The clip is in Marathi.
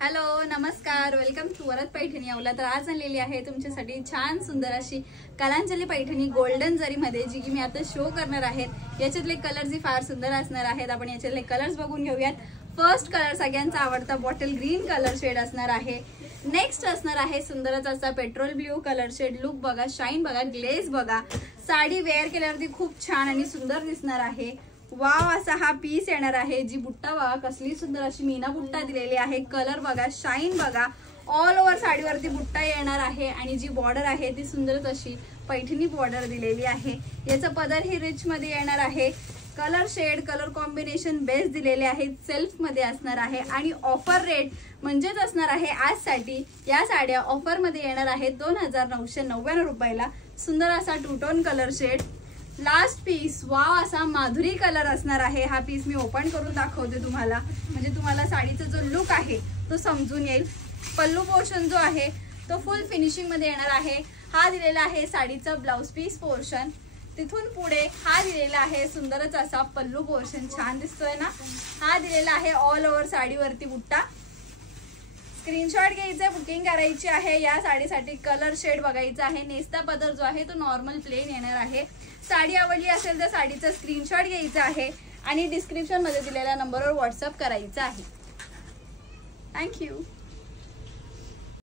हॅलो नमस्कार, वेलकम टू वरद पैठणी अवला। तर आज आणलेली आहे तुमच्यासाठी छान सुंदर अशी कलांजली पैठणी गोल्डन जरीमध्ये, जी की मी आता शो करणार आहे। याच्यातले कलर्स फार सुंदर असणार आहेत। आपण याच्यातले कलर्स बघून घेऊयात। फर्स्ट कलर सगळ्यांचा आवडता बॉटल ग्रीन कलर शेड असणार आहे। नेक्स्ट असणार आहे सुंदरच असा petrol blue colour shade. Look बघा, शाईन बघा, ग्लेज बघा, साडी वेअर केल्यावरती खूप छान आणि सुंदर दिसणार आहे। वाव असा हा पीस येणार आहे। जी बुट्टा बघा, कसली सुंदर अशी मीना बुट्टा दिलेली आहे। कलर बघा, शाईन बघा, ऑल ओव्हर साडीवरती बुट्टा येणार आहे आणि जी बॉर्डर आहे ती सुंदरच अशी पैठणी बॉर्डर दिलेली आहे। याचा पदर ही रिच मध्ये येणार आहे। Colour shade colour combination best दिलेले आहेत, सेल्फ मध्ये असणार आहे आणि ऑफर रेट म्हणजेच असणार आहे आजसाठी या साड्या ऑफर मध्ये येणार आहेत 2999 रुपयाला। सुंदर असा two tone colour shade. Last piece wow असा माधुरी कलर असणार आहे। हा पीस मी ओपन करून दाखवते तुम्हाला, म्हणजे तुम्हाला साडीचा जो लुक आहे तो समजून येईल। पल्लू पोर्शन जो आहे तो फुल फिनिशिंग मध्ये येणार आहे। हा दिलेला आहे साडीचा ब्लाउज पीस पोर्शन। तिथून पुढे हा दिलेला आहे सुंदरच असा पल्लू पोर्शन, छान दिसतोय ना। हा दिलेला आहे ऑल ओव्हर साडीवरती बुट्टा। स्क्रीनशॉट घ्यायचे, बुकिंग करायची आहे। या साडीसाठी कलर शेड बघायचा आहे। नेसता पदर जो आहे तो नॉर्मल प्लेन येणार आहे। साडी आवडली असेल तर साडीचा स्क्रीनशॉट घ्यायचा आहे आणि डिस्क्रिप्शन मध्ये दिलेल्या नंबरवर व्हॉट्सअप करायचा आहे। थँक्यू।